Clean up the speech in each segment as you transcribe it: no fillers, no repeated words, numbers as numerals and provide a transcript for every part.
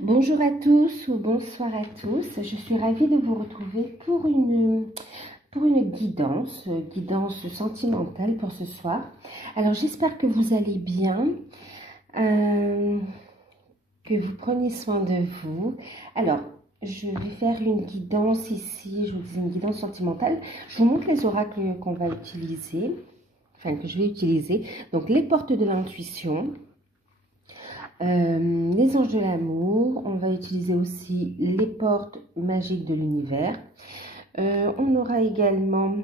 Bonjour à tous ou bonsoir à tous. Je suis ravie de vous retrouver pour une guidance sentimentale pour ce soir. Alors j'espère que vous allez bien, que vous prenez soin de vous. Alors je vais faire une guidance ici, je vous dis une guidance sentimentale. Je vous montre les oracles qu'on va utiliser, enfin que je vais utiliser. Donc les portes de l'intuition. Les anges de l'amour, on va utiliser aussi les portes magiques de l'univers. On aura également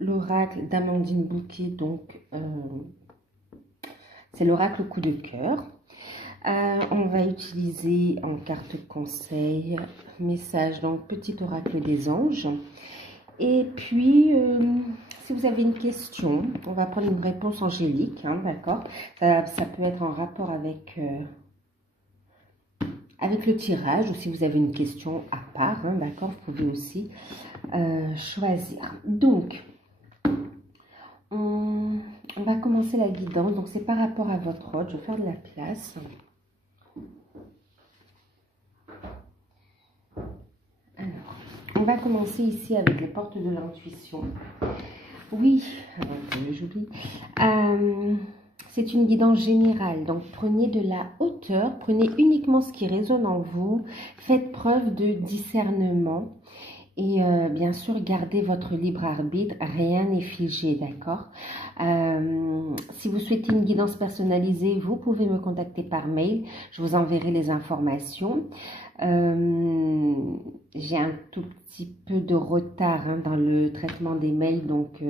l'oracle d'Amandine Bouquet, donc c'est l'oracle coup de cœur. On va utiliser en carte conseil, message, donc petit oracle des anges. Et puis, si vous avez une question, on va prendre une réponse angélique, hein, d'accord? Ça peut être en rapport avec le tirage, ou si vous avez une question à part, hein, d'accord, vous pouvez aussi choisir. Donc, on va commencer la guidance. Donc, c'est par rapport à votre hôte. Je vais faire de la place. Alors, on va commencer ici avec les portes de l'intuition. Oui, j'oublie. C'est une guidance générale, donc prenez de la hauteur, prenez uniquement ce qui résonne en vous, faites preuve de discernement et bien sûr gardez votre libre arbitre, rien n'est figé, d'accord? Si vous souhaitez une guidance personnalisée, vous pouvez me contacter par mail, je vous enverrai les informations. J'ai un tout petit peu de retard hein, dans le traitement des mails, donc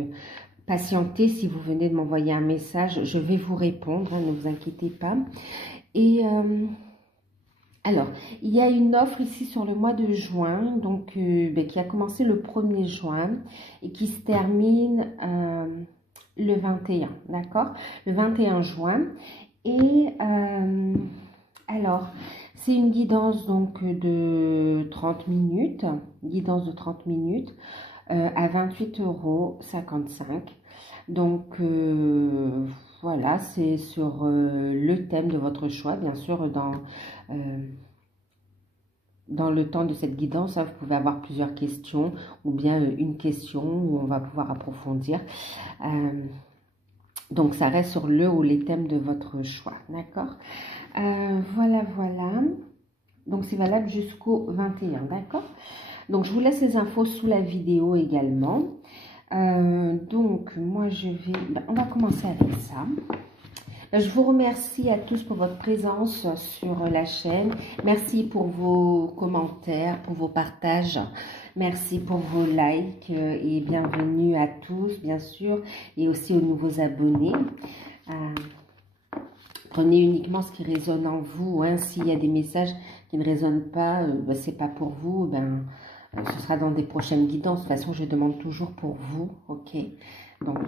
patientez. Si vous venez de m'envoyer un message, je vais vous répondre, hein, ne vous inquiétez pas. Et alors, il y a une offre ici sur le mois de juin, donc qui a commencé le 1er juin et qui se termine le 21, d'accord? Le 21 juin. Et alors, c'est une guidance donc de 30 minutes, guidance de 30 minutes à 28,55 €. Donc voilà, c'est sur le thème de votre choix, bien sûr, dans le temps de cette guidance, hein, vous pouvez avoir plusieurs questions ou bien une question où on va pouvoir approfondir. Donc ça reste sur le ou les thèmes de votre choix, d'accord? Voilà. Donc c'est valable jusqu'au 21, d'accord? Donc je vous laisse les infos sous la vidéo également. Donc moi on va commencer avec ça. Je vous remercie à tous pour votre présence sur la chaîne. Merci pour vos commentaires, pour vos partages. Merci pour vos likes et bienvenue à tous, bien sûr, et aussi aux nouveaux abonnés. Prenez uniquement ce qui résonne en vous. Hein. S'il y a des messages qui ne résonnent pas, c'est pas pour vous. Ce sera dans des prochaines guidances. De toute façon, je demande toujours pour vous, ok? Donc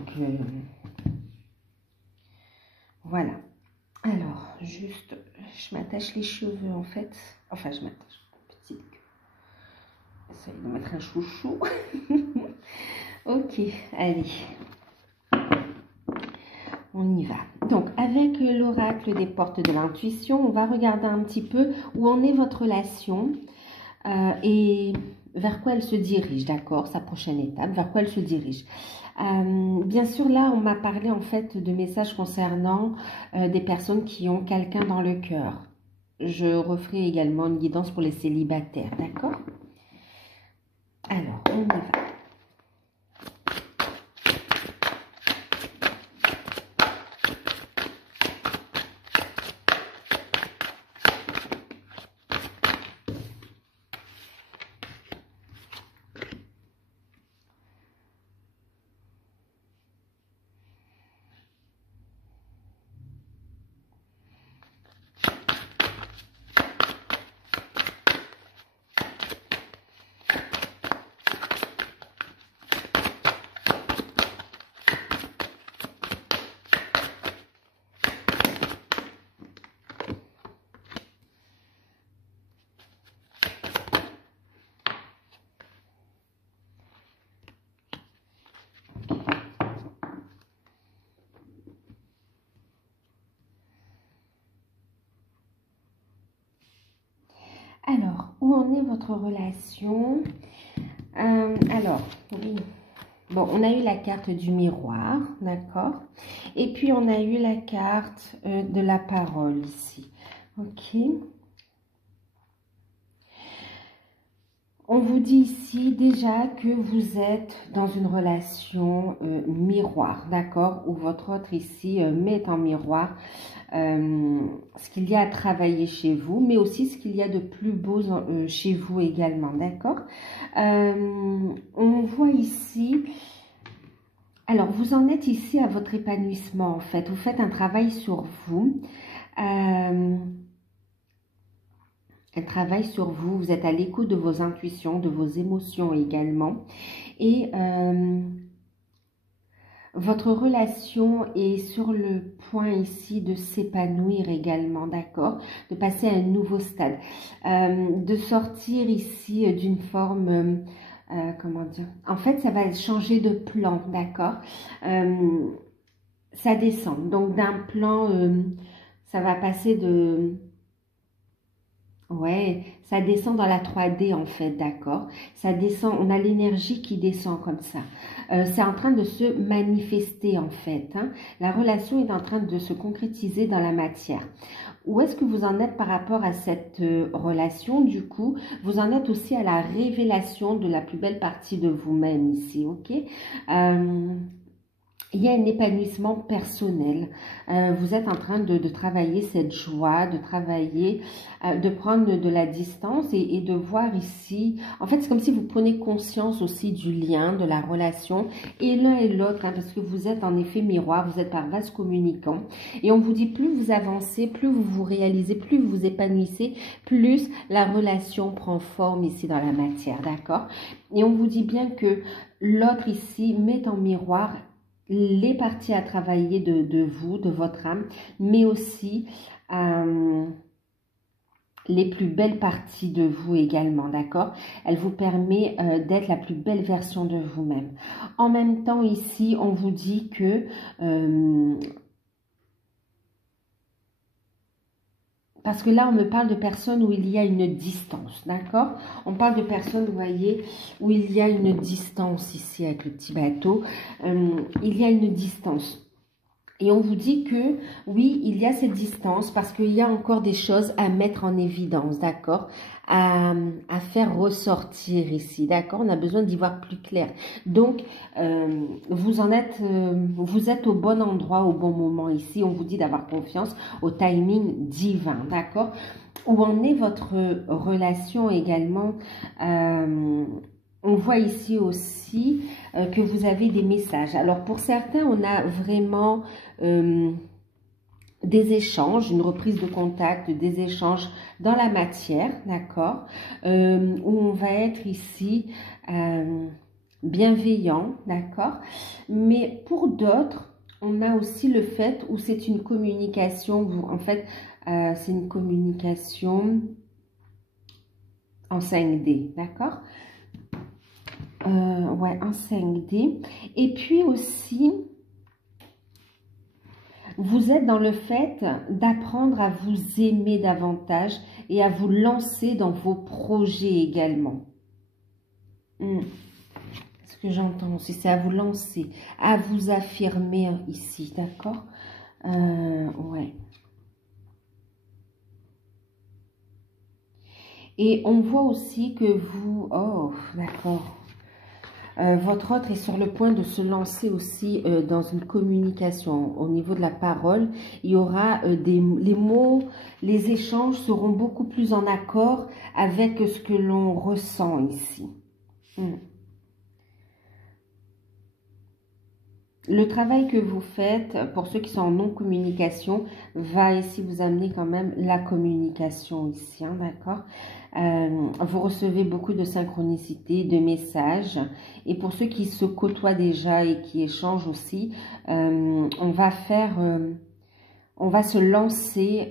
voilà. Alors, juste, je m'attache les cheveux en fait. Enfin, je m'attache. Petit. Essaye de mettre un chouchou. Ok, allez. On y va. Donc, avec l'oracle des portes de l'intuition, on va regarder un petit peu où en est votre relation et vers quoi elle se dirige, d'accord? Sa prochaine étape, vers quoi elle se dirige. Bien sûr, là, on m'a parlé en fait de messages concernant des personnes qui ont quelqu'un dans le cœur. Je referai également une guidance pour les célibataires, d'accord? Alors, on y va. où en est votre relation? Alors, oui. Bon, on a eu la carte du miroir, d'accord? Et puis, on a eu la carte de la parole ici. Ok. On vous dit ici déjà que vous êtes dans une relation miroir, d'accord? Où votre autre ici met en miroir ce qu'il y a à travailler chez vous, mais aussi ce qu'il y a de plus beau chez vous également, d'accord? On voit ici... Alors, vous en êtes ici à votre épanouissement, en fait. Vous faites un travail sur vous. Un travail sur vous. Vous êtes à l'écoute de vos intuitions, de vos émotions également. Et votre relation est sur le point ici de s'épanouir également, d'accord? De passer à un nouveau stade. De sortir ici d'une forme... comment dire? En fait, ça va changer de plan, d'accord? Ça descend. Donc, d'un plan, ça va passer de... Ouais, ça descend dans la 3D en fait, d'accord? Ça descend, on a l'énergie qui descend comme ça. C'est en train de se manifester en fait, hein. La relation est en train de se concrétiser dans la matière. Où est-ce que vous en êtes par rapport à cette relation? Du coup, vous en êtes aussi à la révélation de la plus belle partie de vous-même ici, ok? Il y a un épanouissement personnel. Vous êtes en train de travailler cette joie, de travailler, de prendre de la distance et de voir ici. En fait, c'est comme si vous prenez conscience aussi du lien, de la relation, et l'un et l'autre, hein, parce que vous êtes en effet miroir, vous êtes par vase communicant. Et on vous dit, plus vous avancez, plus vous vous réalisez, plus vous vous épanouissez, plus la relation prend forme ici dans la matière, d'accord? Et on vous dit bien que l'autre ici met en miroir les parties à travailler de vous, de votre âme, mais aussi les plus belles parties de vous également, d'accord? Elle vous permet d'être la plus belle version de vous-même. En même temps, ici, on vous dit que... parce que là, on me parle de personnes où il y a une distance, d'accord? On parle de personnes, vous voyez, où il y a une distance ici avec le petit bateau. Il y a une distance. Et on vous dit que, oui, il y a cette distance parce qu'il y a encore des choses à mettre en évidence, d'accord? À faire ressortir ici, d'accord? On a besoin d'y voir plus clair. Donc, vous êtes au bon endroit, au bon moment ici. On vous dit d'avoir confiance au timing divin, d'accord? Où en est votre relation également? On voit ici aussi que vous avez des messages. Alors, pour certains, on a vraiment des échanges, une reprise de contact, des échanges dans la matière, d'accord? Où on va être ici bienveillant, d'accord? Mais pour d'autres, on a aussi le fait où c'est une communication, en fait, c'est une communication en 5D, d'accord? Ouais, en 5D. Et puis aussi, vous êtes dans le fait d'apprendre à vous aimer davantage et à vous lancer dans vos projets également. Ce que j'entends aussi, c'est à vous lancer, à vous affirmer ici, d'accord? Ouais. Et on voit aussi que vous... Oh, d'accord. Votre autre est sur le point de se lancer aussi dans une communication. Au niveau de la parole, il y aura les mots, les échanges seront beaucoup plus en accord avec ce que l'on ressent ici. Le travail que vous faites, pour ceux qui sont en non-communication, va ici vous amener quand même la communication ici, hein, d'accord? Vous recevez beaucoup de synchronicité, de messages. Et pour ceux qui se côtoient déjà et qui échangent aussi, on va se lancer...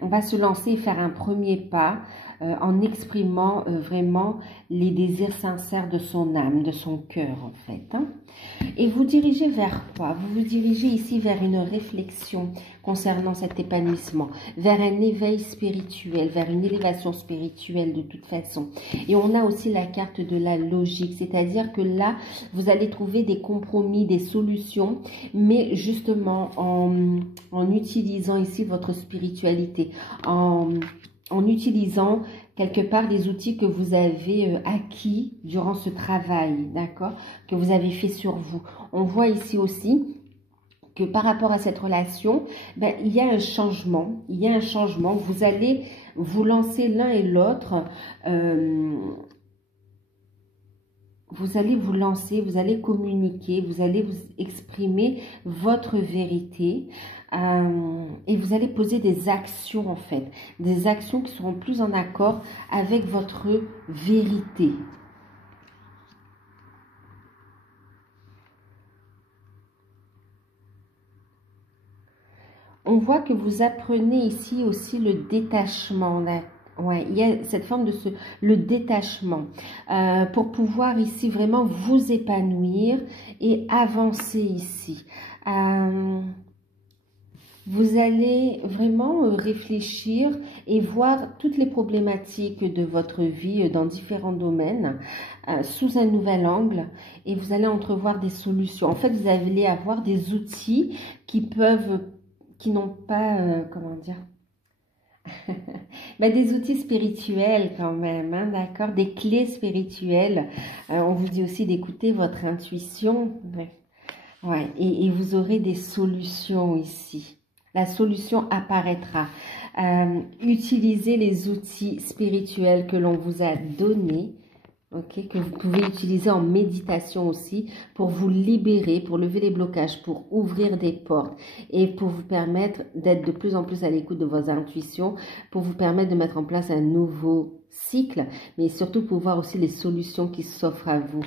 on va se lancer et faire un premier pas en exprimant vraiment les désirs sincères de son âme, de son cœur en fait. Hein. Et vous dirigez vers quoi? Vous vous dirigez ici vers une réflexion concernant cet épanouissement, vers un éveil spirituel, vers une élévation spirituelle de toute façon. Et on a aussi la carte de la logique, c'est-à-dire que là, vous allez trouver des compromis, des solutions, mais justement en utilisant ici votre spiritualité, en utilisant quelque part des outils que vous avez acquis durant ce travail, d'accord, que vous avez fait sur vous. On voit ici aussi que par rapport à cette relation, ben, il y a un changement, vous allez vous lancer l'un et l'autre, vous allez vous lancer, vous allez communiquer, vous allez vous exprimer votre vérité et vous allez poser des actions en fait, des actions qui seront plus en accord avec votre vérité. On voit que vous apprenez ici aussi le détachement. Ouais, il y a cette forme de le détachement pour pouvoir ici vraiment vous épanouir et avancer ici. Vous allez vraiment réfléchir et voir toutes les problématiques de votre vie dans différents domaines sous un nouvel angle et vous allez entrevoir des solutions. En fait, vous allez avoir des outils qui n'ont pas, comment dire, ben, des outils spirituels quand même, hein, d'accord, des clés spirituelles. On vous dit aussi d'écouter votre intuition, ouais, et vous aurez des solutions ici. La solution apparaîtra. Utilisez les outils spirituels que l'on vous a donnés, okay, que vous pouvez utiliser en méditation aussi pour vous libérer, pour lever les blocages, pour ouvrir des portes et pour vous permettre d'être de plus en plus à l'écoute de vos intuitions, pour vous permettre de mettre en place un nouveau cycle, mais surtout pour voir aussi les solutions qui s'offrent à vous.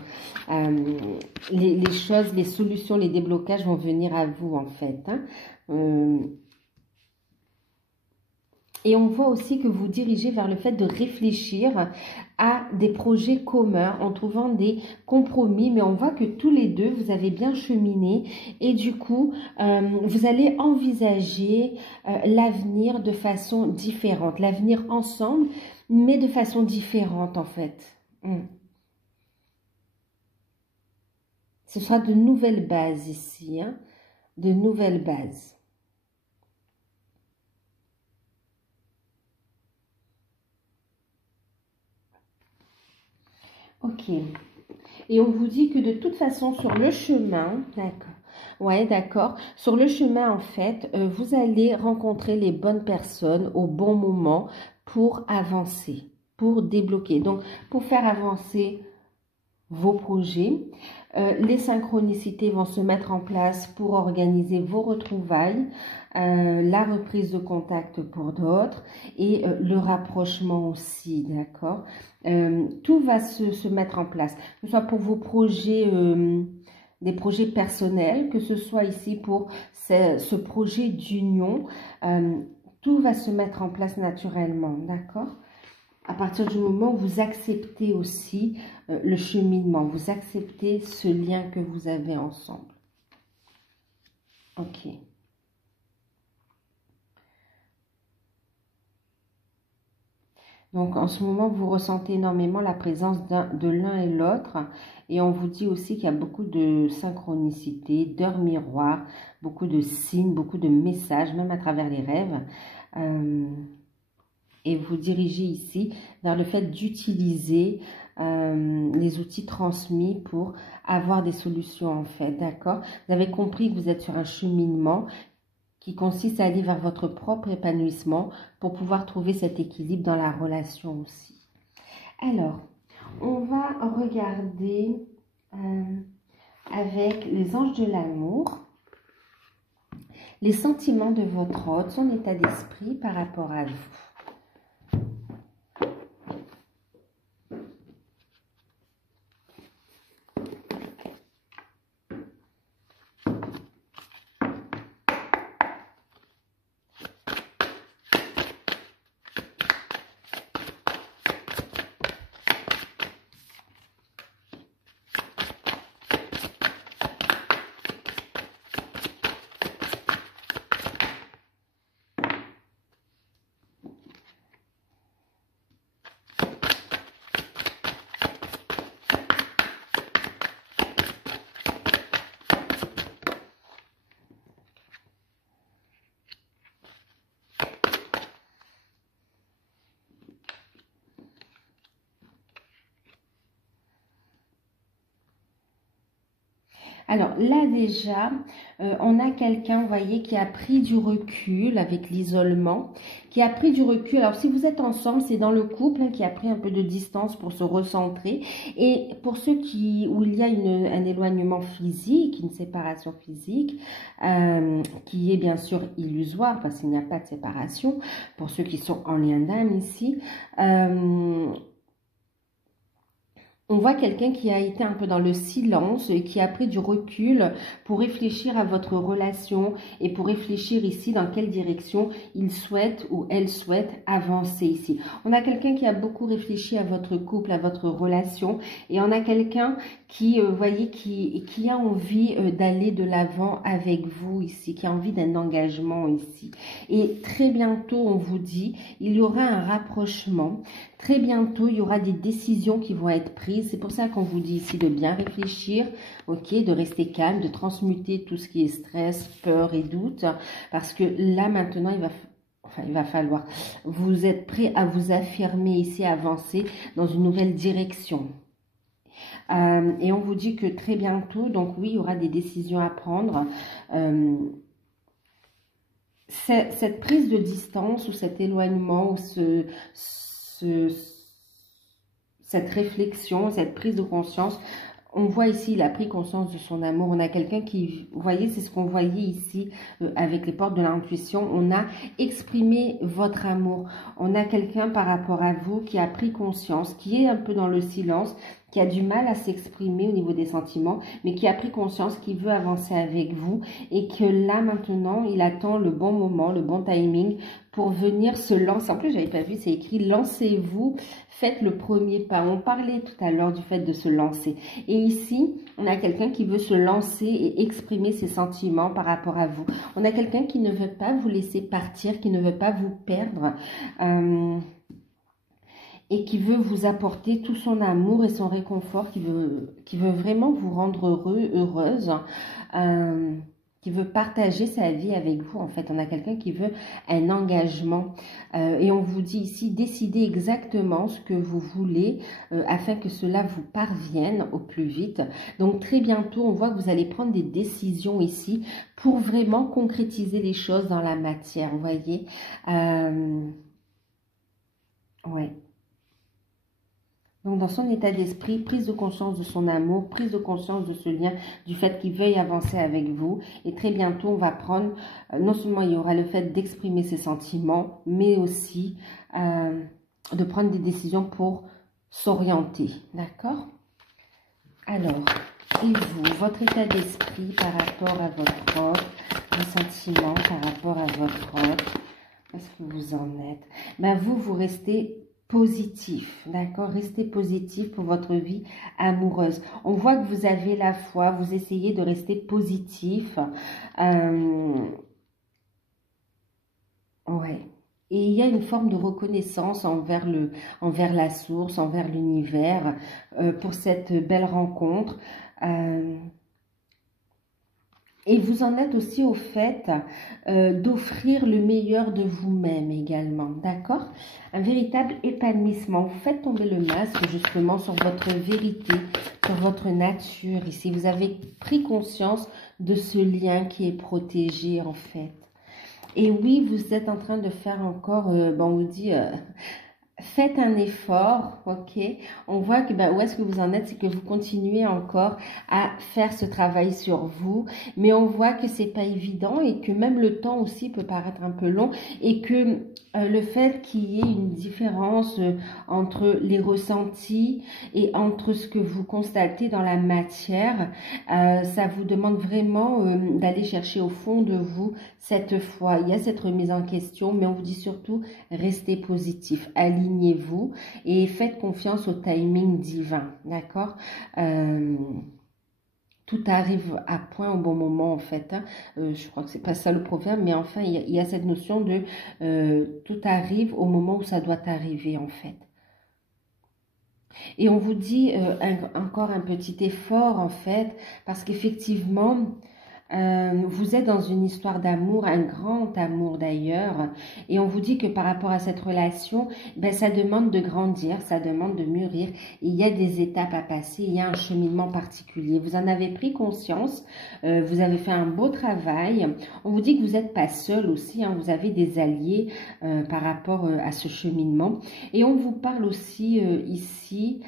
Les choses, les solutions, les déblocages vont venir à vous en fait. Hein. Et on voit aussi que vous dirigez vers le fait de réfléchir à des projets communs en trouvant des compromis, mais on voit que tous les deux, vous avez bien cheminé et du coup, vous allez envisager l'avenir de façon différente, l'avenir ensemble, mais de façon différente en fait. Ce sera de nouvelles bases ici, hein, de nouvelles bases. Ok. Et on vous dit que de toute façon, sur le chemin, d'accord, ouais, d'accord, sur le chemin, en fait, vous allez rencontrer les bonnes personnes au bon moment pour avancer, pour débloquer. Donc, pour faire avancer vos projets, les synchronicités vont se mettre en place pour organiser vos retrouvailles, la reprise de contact pour d'autres et le rapprochement aussi, d'accord. Tout va se mettre en place, que ce soit pour vos projets, des projets personnels, que ce soit ici pour ce projet d'union, tout va se mettre en place naturellement, d'accord. À partir du moment où vous acceptez aussi le cheminement, vous acceptez ce lien que vous avez ensemble. Ok. Donc, en ce moment, vous ressentez énormément la présence de l'un et l'autre. Et on vous dit aussi qu'il y a beaucoup de synchronicité, d'heures miroirs, beaucoup de signes, beaucoup de messages, même à travers les rêves. Et vous dirigez ici vers le fait d'utiliser les outils transmis pour avoir des solutions en fait, d'accord? Vous avez compris que vous êtes sur un cheminement qui consiste à aller vers votre propre épanouissement pour pouvoir trouver cet équilibre dans la relation aussi. Alors, on va regarder avec les anges de l'amour les sentiments de votre hôte, son état d'esprit par rapport à vous. Alors là déjà, on a quelqu'un, vous voyez, qui a pris du recul avec l'isolement, qui a pris du recul. Alors si vous êtes ensemble, c'est dans le couple hein, qui a pris un peu de distance pour se recentrer. Et pour ceux où il y a un éloignement physique, une séparation physique, qui est bien sûr illusoire parce qu'il n'y a pas de séparation, pour ceux qui sont en lien d'âme ici, on voit quelqu'un qui a été un peu dans le silence et qui a pris du recul pour réfléchir à votre relation et pour réfléchir ici dans quelle direction il souhaite ou elle souhaite avancer ici. On a quelqu'un qui a beaucoup réfléchi à votre couple, à votre relation et on a quelqu'un qui, voyez, qui a envie d'aller de l'avant avec vous ici, qui a envie d'un engagement ici. Et très bientôt, on vous dit, il y aura un rapprochement. Très bientôt, il y aura des décisions qui vont être prises. C'est pour ça qu'on vous dit ici de bien réfléchir, ok, de rester calme, de transmuter tout ce qui est stress, peur et doute. Parce que là, maintenant, il va falloir, vous êtes prêt à vous affirmer ici, à avancer dans une nouvelle direction. Et on vous dit que très bientôt, donc oui, il y aura des décisions à prendre. Cette prise de distance ou cet éloignement ou cette réflexion, cette prise de conscience, on voit ici, il a pris conscience de son amour. On a quelqu'un qui, vous voyez, c'est ce qu'on voyait ici avec les portes de l'intuition. On a exprimé votre amour. On a quelqu'un par rapport à vous qui a pris conscience, qui est un peu dans le silence, qui a du mal à s'exprimer au niveau des sentiments, mais qui a pris conscience, qui veut avancer avec vous et que là, maintenant, il attend le bon moment, le bon timing pour venir se lancer. En plus, j'avais pas vu, c'est écrit « Lancez-vous, faites le premier pas ». On parlait tout à l'heure du fait de se lancer. Et ici, on a quelqu'un qui veut se lancer et exprimer ses sentiments par rapport à vous. On a quelqu'un qui ne veut pas vous laisser partir, qui ne veut pas vous perdre. Et qui veut vous apporter tout son amour et son réconfort, qui veut vraiment vous rendre heureux, heureuse, qui veut partager sa vie avec vous. En fait, on a quelqu'un qui veut un engagement. Et on vous dit ici, décidez exactement ce que vous voulez afin que cela vous parvienne au plus vite. Donc, très bientôt, on voit que vous allez prendre des décisions ici pour vraiment concrétiser les choses dans la matière, vous voyez. Ouais. Donc, dans son état d'esprit, prise de conscience de son amour, prise de conscience de ce lien, du fait qu'il veuille avancer avec vous. Et très bientôt, on va prendre, non seulement il y aura le fait d'exprimer ses sentiments, mais aussi de prendre des décisions pour s'orienter. D'accord? Alors, et vous, votre état d'esprit par rapport à votre autre, vos sentiments par rapport à votre autre, est-ce que vous en êtes? Ben, vous restez positif, d'accord? Restez positif pour votre vie amoureuse. On voit que vous avez la foi, vous essayez de rester positif. Ouais. Et il y a une forme de reconnaissance envers la source, envers l'univers, pour cette belle rencontre. Et vous en êtes aussi au fait d'offrir le meilleur de vous-même également, d'accord? Un véritable épanouissement. Vous faites tomber le masque justement sur votre vérité, sur votre nature. Ici, vous avez pris conscience de ce lien qui est protégé en fait. Et oui, vous êtes en train de faire encore, on vous dit... faites un effort, ok? On voit que où est-ce que vous en êtes, c'est que vous continuez encore à faire ce travail sur vous, mais on voit que c'est pas évident et que même le temps aussi peut paraître un peu long et que le fait qu'il y ait une différence entre les ressentis et entre ce que vous constatez dans la matière, ça vous demande vraiment d'aller chercher au fond de vous cette foi. Il y a cette remise en question, mais on vous dit surtout restez positif, alignez-vous et faites confiance au timing divin, d'accord? Tout arrive à point au bon moment en fait. Hein. Je crois que c'est pas ça le proverbe, mais enfin il y a cette notion de tout arrive au moment où ça doit arriver en fait. Et on vous dit encore un petit effort en fait, parce qu'effectivement Vous êtes dans une histoire d'amour, un grand amour d'ailleurs, et on vous dit que par rapport à cette relation, ben, ça demande de grandir, ça demande de mûrir. Il y a des étapes à passer, il y a un cheminement particulier. Vous en avez pris conscience, vous avez fait un beau travail. On vous dit que vous n'êtes pas seul aussi, hein, vous avez des alliés par rapport à ce cheminement. Et on vous parle aussi ici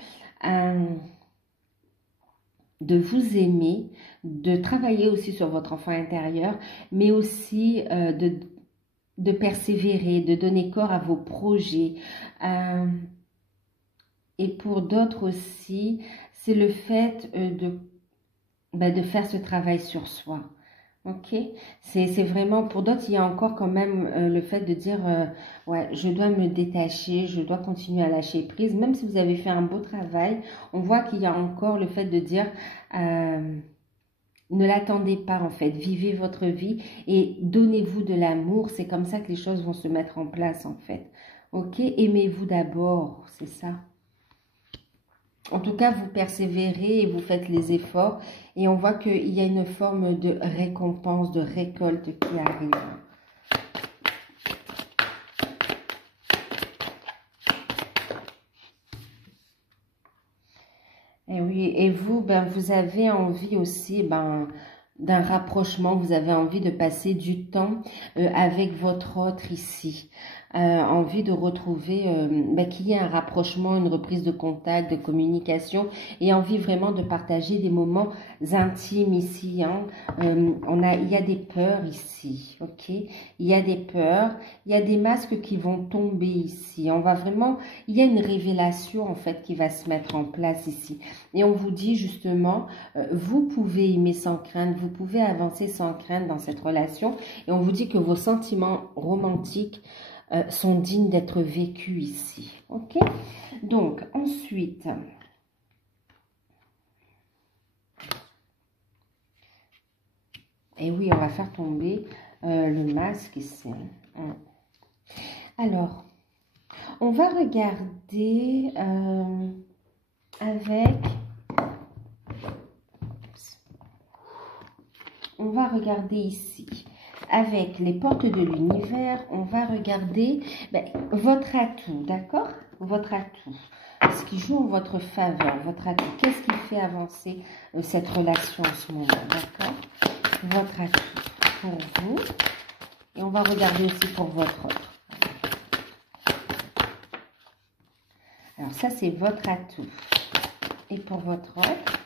de vous aimer, de travailler aussi sur votre enfant intérieur, mais aussi de persévérer, de donner corps à vos projets. Et pour d'autres aussi, c'est le fait de faire ce travail sur soi. Ok, c'est vraiment, pour d'autres, il y a encore quand même le fait de dire, ouais, je dois me détacher, je dois continuer à lâcher prise, même si vous avez fait un beau travail, on voit qu'il y a encore le fait de dire, ne l'attendez pas en fait, vivez votre vie et donnez-vous de l'amour, c'est comme ça que les choses vont se mettre en place en fait. Ok, aimez-vous d'abord, c'est ça. En tout cas, vous persévérez et vous faites les efforts. Et on voit qu'il y a une forme de récompense, de récolte qui arrive. Et oui, et vous, ben, vous avez envie aussi d'un rapprochement. Vous avez envie de passer du temps avec votre autre ici. Envie de retrouver, qu'il y ait un rapprochement, une reprise de contact, de communication et envie vraiment de partager des moments intimes ici. Hein. Il y a des peurs ici, ok? Il y a des peurs, il y a des masques qui vont tomber ici. On va vraiment, il y a une révélation en fait qui va se mettre en place ici. Et on vous dit justement, vous pouvez aimer sans crainte, vous pouvez avancer sans crainte dans cette relation. Et on vous dit que vos sentiments romantiques sont dignes d'être vécus ici. Ok? Donc, ensuite, et oui, on va faire tomber le masque ici. Alors, on va regarder on va regarder ici. Avec les portes de l'univers, on va regarder votre atout, d'accord? Votre atout. Ce qui joue en votre faveur, votre atout. Qu'est-ce qui fait avancer cette relation en ce moment, d'accord? Votre atout pour vous. Et on va regarder aussi pour votre autre. Alors ça, c'est votre atout. Et pour votre autre,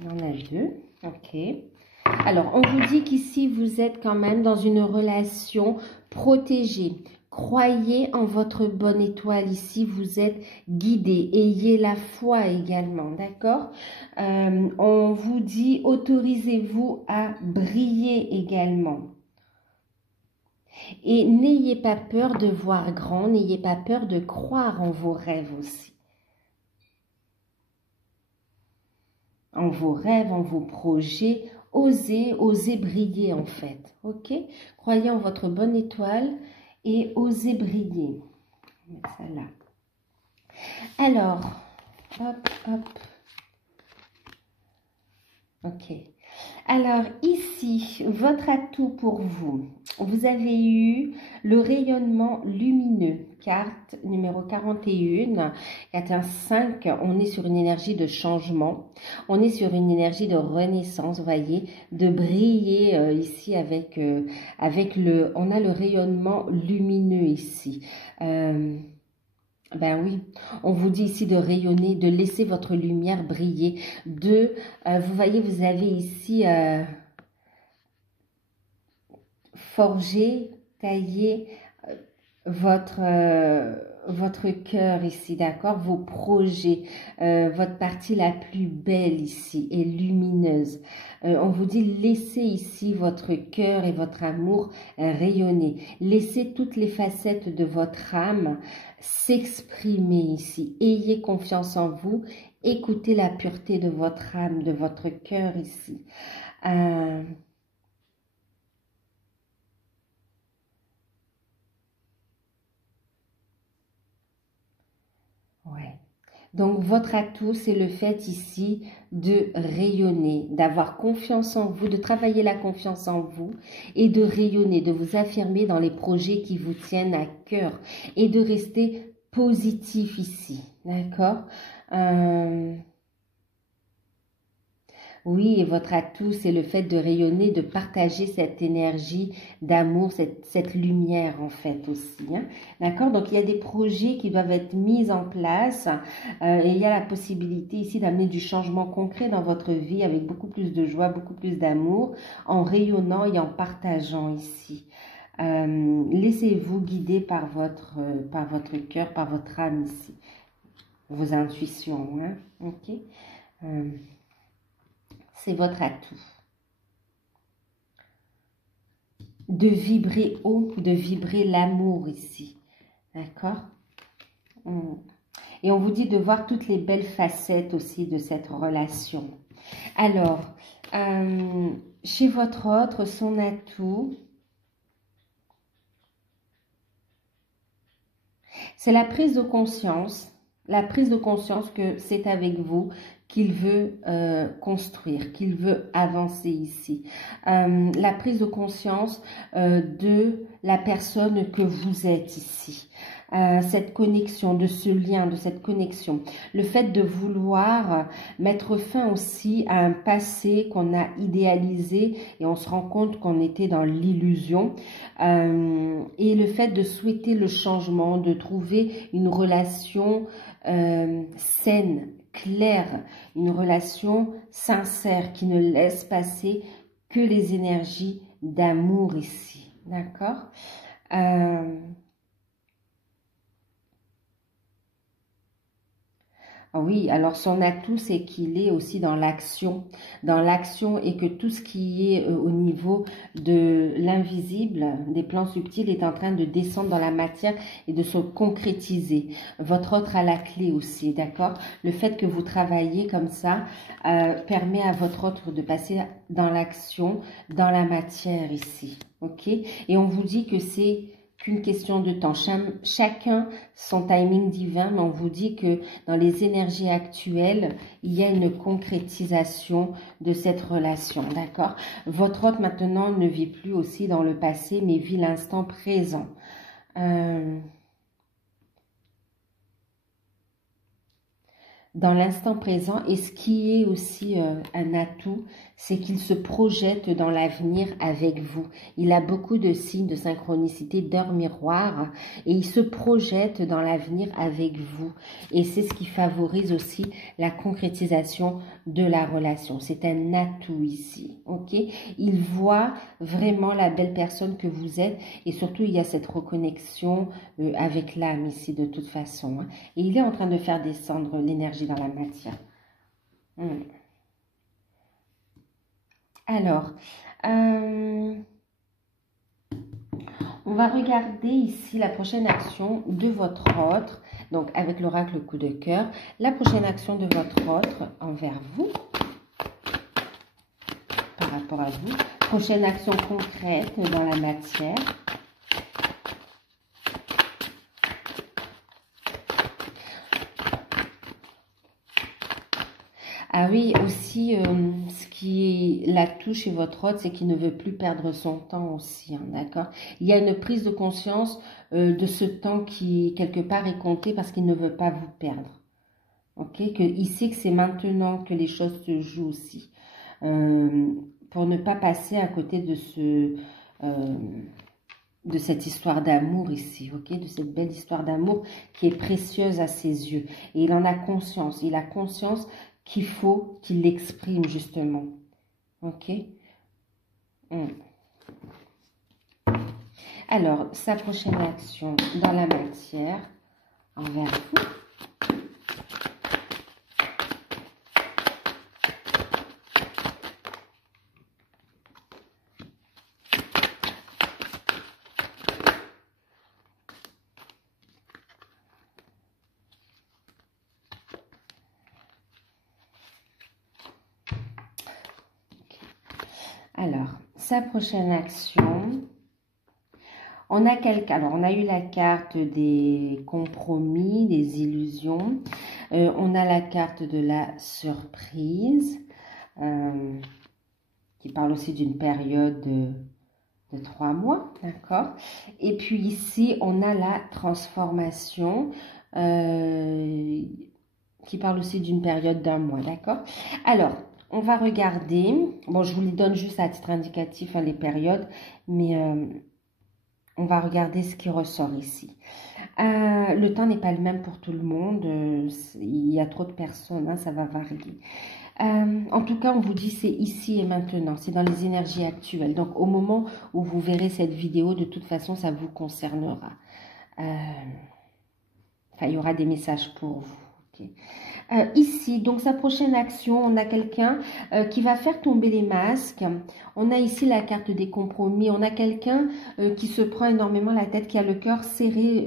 il y en a deux, ok. Alors, on vous dit qu'ici, vous êtes quand même dans une relation protégée. Croyez en votre bonne étoile ici, vous êtes guidé. Ayez la foi également, d'accord? On vous dit, autorisez-vous à briller également. Et n'ayez pas peur de voir grand, n'ayez pas peur de croire en vos rêves aussi. En vos rêves, en vos projets, osez briller en fait, ok? Croyez en votre bonne étoile et osez briller. On va mettre ça là. Alors, hop, hop. Ok. Alors ici, votre atout pour vous, vous avez eu le rayonnement lumineux, carte numéro 41, 5, on est sur une énergie de changement, on est sur une énergie de renaissance, vous voyez, de briller ici avec on a le rayonnement lumineux ici. Ben oui, on vous dit ici de rayonner, de laisser votre lumière briller, vous voyez, vous avez ici forgé, taillé votre cœur ici, d'accord? Vos projets, votre partie la plus belle ici et lumineuse. On vous dit, laissez ici votre cœur et votre amour rayonner. Laissez toutes les facettes de votre âme s'exprimer ici. Ayez confiance en vous. Écoutez la pureté de votre âme, de votre cœur ici. Donc, votre atout, c'est le fait ici de rayonner, d'avoir confiance en vous, de travailler la confiance en vous et de rayonner, de vous affirmer dans les projets qui vous tiennent à cœur et de rester positif ici, d'accord? Oui, et votre atout, c'est le fait de rayonner, de partager cette énergie d'amour, cette lumière en fait aussi. Hein. D'accord? Donc, il y a des projets qui doivent être mis en place et il y a la possibilité ici d'amener du changement concret dans votre vie avec beaucoup plus de joie, beaucoup plus d'amour, en rayonnant et en partageant ici. Laissez-vous guider par votre cœur, par votre âme ici, vos intuitions. Hein? Ok? C'est votre atout. De vibrer haut, de vibrer l'amour ici. D'accord? Et on vous dit de voir toutes les belles facettes aussi de cette relation. Alors, chez votre autre, son atout, c'est la prise de conscience que c'est avec vous qu'il veut construire, qu'il veut avancer ici. La prise de conscience de la personne que vous êtes ici. Cette connexion, de ce lien, de cette connexion. Le fait de vouloir mettre fin aussi à un passé qu'on a idéalisé et on se rend compte qu'on était dans l'illusion. Et le fait de souhaiter le changement, de trouver une relation saine, claire, une relation sincère qui ne laisse passer que les énergies d'amour ici. D'accord? Oui, alors son atout, c'est qu'il est aussi dans l'action et que tout ce qui est au niveau de l'invisible, des plans subtils, est en train de descendre dans la matière et de se concrétiser. Votre autre a la clé aussi, d'accord? Le fait que vous travaillez comme ça permet à votre autre de passer dans l'action, dans la matière ici, ok? Et on vous dit que c'est qu'une question de temps. Chacun son timing divin, mais on vous dit que dans les énergies actuelles, il y a une concrétisation de cette relation, d'accord? Votre hôte maintenant ne vit plus aussi dans le passé, mais vit l'instant présent. Dans l'instant présent, et ce qui est aussi un atout, c'est qu'il se projette dans l'avenir avec vous. Il a beaucoup de signes de synchronicité, d'heures miroirs, et il se projette dans l'avenir avec vous. Et c'est ce qui favorise aussi la concrétisation de la relation. C'est un atout ici, ok? Il voit vraiment la belle personne que vous êtes, et surtout il y a cette reconnexion avec l'âme ici de toute façon. Hein. Et il est en train de faire descendre l'énergie dans la matière. Alors, on va regarder ici la prochaine action de votre autre. Donc, avec l'oracle coup de cœur, la prochaine action de votre autre envers vous, par rapport à vous. Prochaine action concrète dans la matière. Ah oui, aussi, ce qui est l'atout chez votre hôte, c'est qu'il ne veut plus perdre son temps aussi, hein, d'accord? Il y a une prise de conscience de ce temps qui, quelque part, est compté parce qu'il ne veut pas vous perdre. Ok? Il sait que c'est maintenant que les choses se jouent aussi. Pour ne pas passer à côté de cette histoire d'amour ici, ok? De cette belle histoire d'amour qui est précieuse à ses yeux. Et il en a conscience. Il a conscience qu'il faut qu'il l'exprime justement. Ok? Alors, sa prochaine action dans la matière envers vous. Alors, sa prochaine action, On a quelqu'un, alors on a eu la carte des compromis, des illusions. On a la carte de la surprise, qui parle aussi d'une période de 3 mois, d'accord? Et puis ici, on a la transformation, qui parle aussi d'une période d'1 mois, d'accord? Alors, on va regarder, bon, je vous les donne juste à titre indicatif, hein, les périodes, mais on va regarder ce qui ressort ici. Le temps n'est pas le même pour tout le monde, il y a trop de personnes, hein, ça va varier. En tout cas, on vous dit c'est ici et maintenant, c'est dans les énergies actuelles. Donc, au moment où vous verrez cette vidéo, de toute façon, ça vous concernera. Enfin, il y aura des messages pour vous. Okay. Ici, donc sa prochaine action, on a quelqu'un qui va faire tomber les masques. On a ici la carte des compromis. On a quelqu'un qui se prend énormément la tête, qui a le cœur serré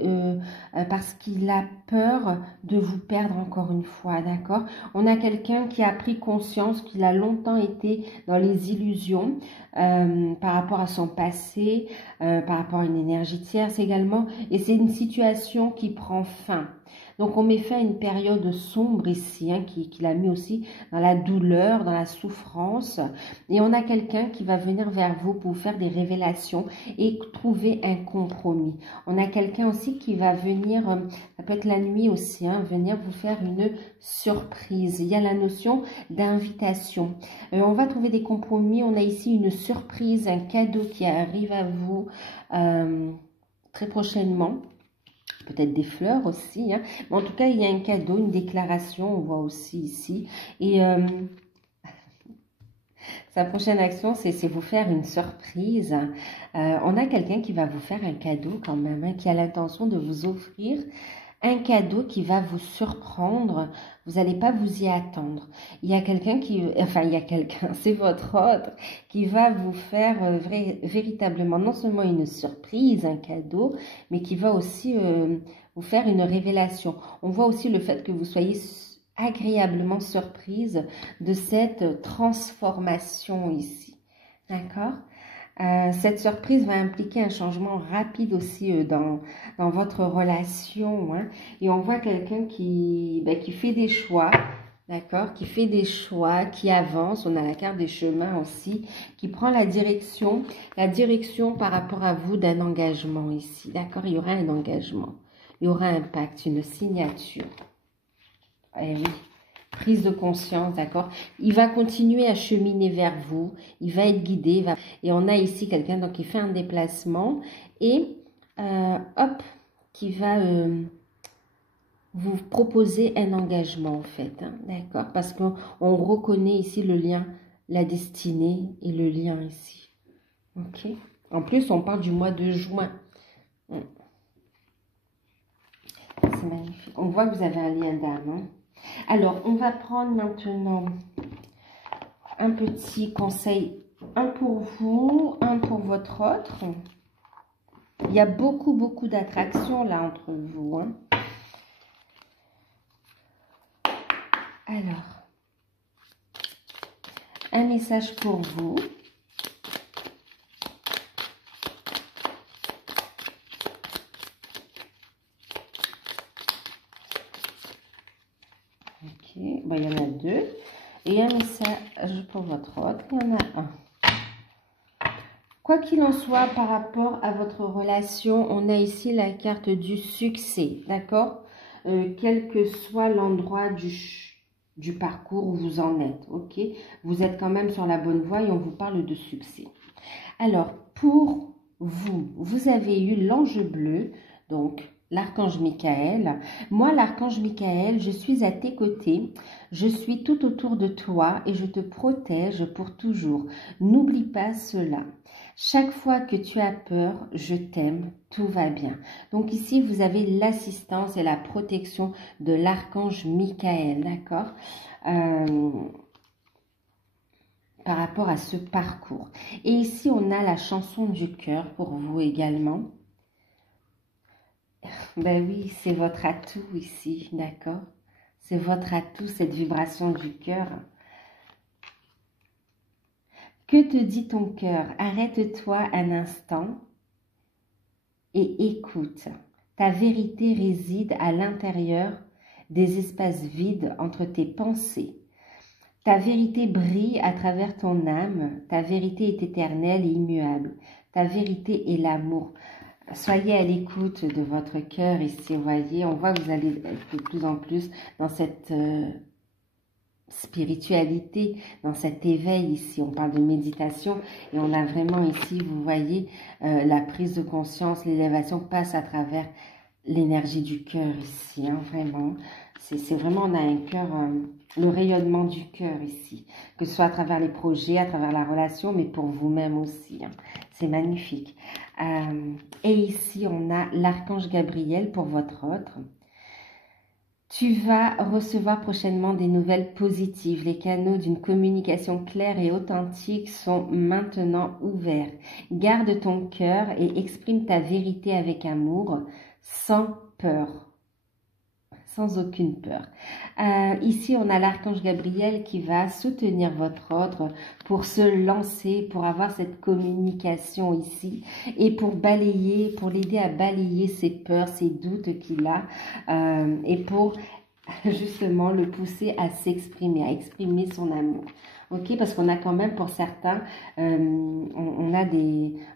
parce qu'il a peur de vous perdre encore une fois, d'accord? On a quelqu'un qui a pris conscience qu'il a longtemps été dans les illusions par rapport à son passé, par rapport à une énergie tierce également. Et c'est une situation qui prend fin. Donc, on met fin à une période sombre ici, hein, qui l'a mis aussi dans la douleur, dans la souffrance. Et on a quelqu'un qui va venir vers vous pour vous faire des révélations et trouver un compromis. On a quelqu'un aussi qui va venir, ça peut être la nuit aussi, hein, venir vous faire une surprise. Il y a la notion d'invitation. On va trouver des compromis. On a ici une surprise, un cadeau qui arrive à vous très prochainement. Peut-être des fleurs aussi, hein. Mais en tout cas, il y a un cadeau, une déclaration, on voit aussi ici. Et sa prochaine action, c'est vous faire une surprise. On a quelqu'un qui va vous faire un cadeau quand même, hein, qui a l'intention de vous offrir un cadeau qui va vous surprendre. Vous n'allez pas vous y attendre. Il y a quelqu'un qui, enfin il y a quelqu'un, c'est votre autre, qui va vous faire véritablement non seulement une surprise, un cadeau, mais qui va aussi vous faire une révélation. On voit aussi le fait que vous soyez agréablement surprise de cette transformation ici. D'accord? Cette surprise va impliquer un changement rapide aussi dans votre relation, hein. Et on voit quelqu'un qui fait des choix, d'accord, qui fait des choix, qui avance. On a la carte des chemins aussi, qui prend la direction par rapport à vous d'un engagement ici, d'accord. Il y aura un engagement, il y aura un pacte, une signature. Eh oui. Prise de conscience, d'accord? Il va continuer à cheminer vers vous, il va être guidé. Et on a ici quelqu'un donc qui fait un déplacement et hop, qui va vous proposer un engagement en fait, hein, d'accord? Parce qu'on reconnaît ici le lien, la destinée et le lien ici. Ok? En plus, on parle du mois de juin. C'est magnifique. On voit que vous avez un lien d'âme, hein? Alors, on va prendre maintenant un petit conseil, un pour vous, un pour votre autre. Il y a beaucoup d'attraction là entre vous, hein. Alors, un message pour vous. Ok, bon, il y en a deux. Et un message pour votre autre, il y en a un. Quoi qu'il en soit, par rapport à votre relation, on a ici la carte du succès, d'accord? Quel que soit l'endroit du parcours où vous en êtes, ok? Vous êtes quand même sur la bonne voie et on vous parle de succès. Alors, pour vous, vous avez eu l'ange bleu, donc l'archange Michael. Moi, l'archange Michael, je suis à tes côtés, je suis tout autour de toi et je te protège pour toujours. N'oublie pas cela. Chaque fois que tu as peur, je t'aime, tout va bien. Donc ici, vous avez l'assistance et la protection de l'archange Michael, d'accord? Par rapport à ce parcours. Et ici, on a la chanson du cœur pour vous également. Ben oui, c'est votre atout ici, d'accord? C'est votre atout, cette vibration du cœur. Que te dit ton cœur? Arrête-toi un instant et écoute. Ta vérité réside à l'intérieur des espaces vides entre tes pensées. Ta vérité brille à travers ton âme. Ta vérité est éternelle et immuable. Ta vérité est l'amour. Soyez à l'écoute de votre cœur ici, vous voyez. On voit que vous allez être de plus en plus dans cette spiritualité, dans cet éveil ici. On parle de méditation et on a vraiment ici, vous voyez, la prise de conscience, l'élévation passe à travers l'énergie du cœur ici, hein, vraiment. C'est vraiment, on a un cœur, le rayonnement du cœur ici, que ce soit à travers les projets, à travers la relation, mais pour vous-même aussi. Hein. C'est magnifique. Et ici, on a l'archange Gabriel pour votre autre. Tu vas recevoir prochainement des nouvelles positives. Les canaux d'une communication claire et authentique sont maintenant ouverts. Garde ton cœur et exprime ta vérité avec amour, sans peur, sans aucune peur. Ici, on a l'archange Gabriel qui va soutenir votre autre pour se lancer, pour avoir cette communication ici et pour balayer, pour l'aider à balayer ses peurs, ses doutes qu'il a et pour justement le pousser à s'exprimer, à exprimer son amour. Ok, parce qu'on a quand même pour certains, on a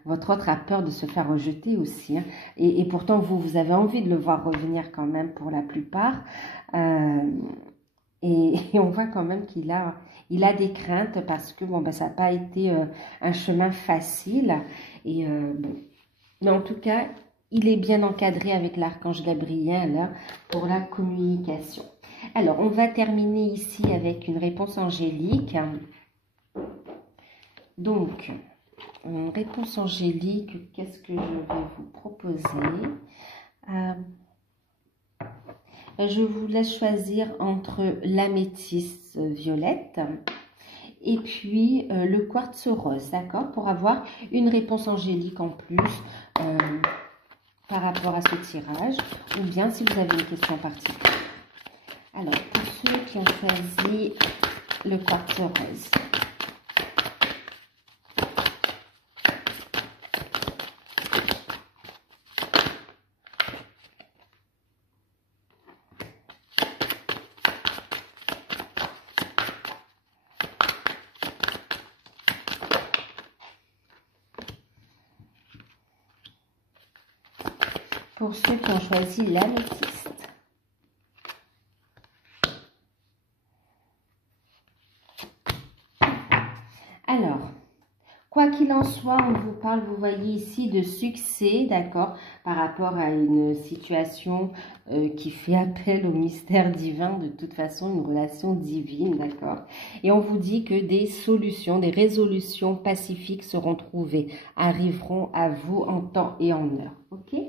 votre autre a peur de se faire rejeter aussi. Hein, et pourtant, vous avez envie de le voir revenir quand même pour la plupart. Et on voit quand même qu'il a des craintes parce que bon, ben, ça n'a pas été un chemin facile. Et bon. Mais en tout cas, il est bien encadré avec l'archange Gabriel là, pour la communication. Alors, on va terminer ici avec une réponse angélique. Donc, une réponse angélique, qu'est-ce que je vais vous proposer? Je vous laisse choisir entre l'améthyste violette et puis le quartz rose, d'accord? Pour avoir une réponse angélique en plus par rapport à ce tirage, ou bien si vous avez une question particulière. Alors, pour ceux qui ont choisi le quartz rose. Pour ceux qui ont choisi l'améthyste. Alors, quoi qu'il en soit, on vous parle, vous voyez ici, de succès, d'accord, par rapport à une situation qui fait appel au mystère divin, de toute façon, une relation divine, d'accord. Et on vous dit que des solutions, des résolutions pacifiques seront trouvées, arriveront à vous en temps et en heure, ok.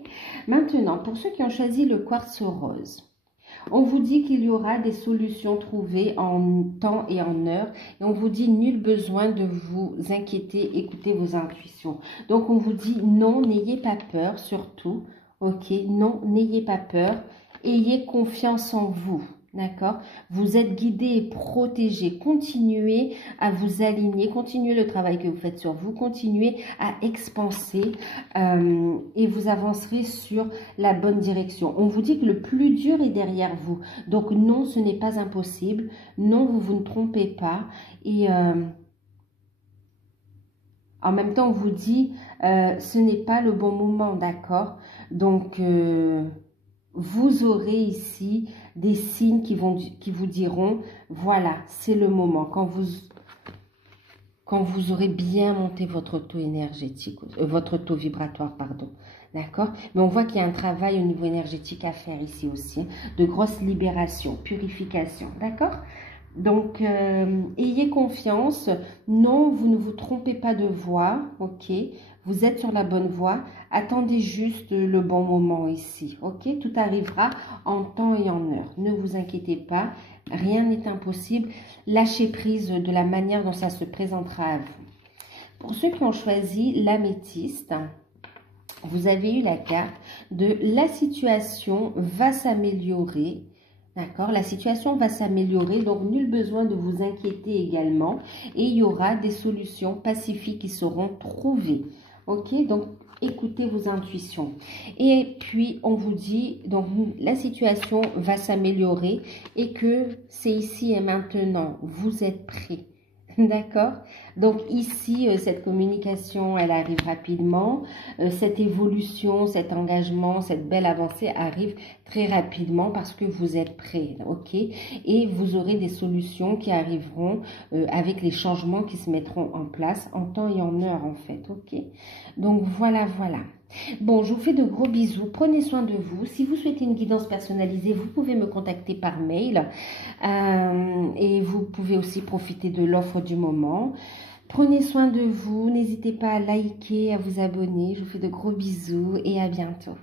Maintenant, pour ceux qui ont choisi le quartz rose, on vous dit qu'il y aura des solutions trouvées en temps et en heure. Et on vous dit nul besoin de vous inquiéter, écoutez vos intuitions. Donc on vous dit non, n'ayez pas peur surtout. Ok, non, n'ayez pas peur. Ayez confiance en vous. D'accord? Vous êtes guidé et protégé. Continuez à vous aligner. Continuez le travail que vous faites sur vous. Continuez à expanser et vous avancerez sur la bonne direction. On vous dit que le plus dur est derrière vous. Donc non, ce n'est pas impossible. Non, vous ne trompez pas. Et en même temps, on vous dit ce n'est pas le bon moment. D'accord? Donc vous aurez ici des signes qui vous diront, voilà, c'est le moment. Quand vous aurez bien monté votre taux énergétique, votre taux vibratoire, pardon. D'accord? Mais on voit qu'il y a un travail au niveau énergétique à faire ici aussi, de grosse libération, purification. D'accord? Donc, ayez confiance. Non, vous ne vous trompez pas de voie, ok? Vous êtes sur la bonne voie. Attendez juste le bon moment ici, ok? Tout arrivera en temps et en heure. Ne vous inquiétez pas, rien n'est impossible. Lâchez prise de la manière dont ça se présentera à vous. Pour ceux qui ont choisi l'améthyste, vous avez eu la carte de la situation va s'améliorer. D'accord, la situation va s'améliorer, donc nul besoin de vous inquiéter également. Et il y aura des solutions pacifiques qui seront trouvées. Ok, donc écoutez vos intuitions. Et puis, on vous dit, donc, la situation va s'améliorer et que c'est ici et maintenant. Vous êtes prêts. D'accord? Donc ici, cette communication, elle arrive rapidement. Cette évolution, cet engagement, cette belle avancée arrive très rapidement parce que vous êtes prêts. Ok? Et vous aurez des solutions qui arriveront avec les changements qui se mettront en place en temps et en heure en fait. Ok? Donc voilà, voilà. Bon, je vous fais de gros bisous. Prenez soin de vous. Si vous souhaitez une guidance personnalisée, vous pouvez me contacter par mail. Et vous pouvez aussi profiter de l'offre du moment. Prenez soin de vous. N'hésitez pas à liker, à vous abonner. Je vous fais de gros bisous et à bientôt.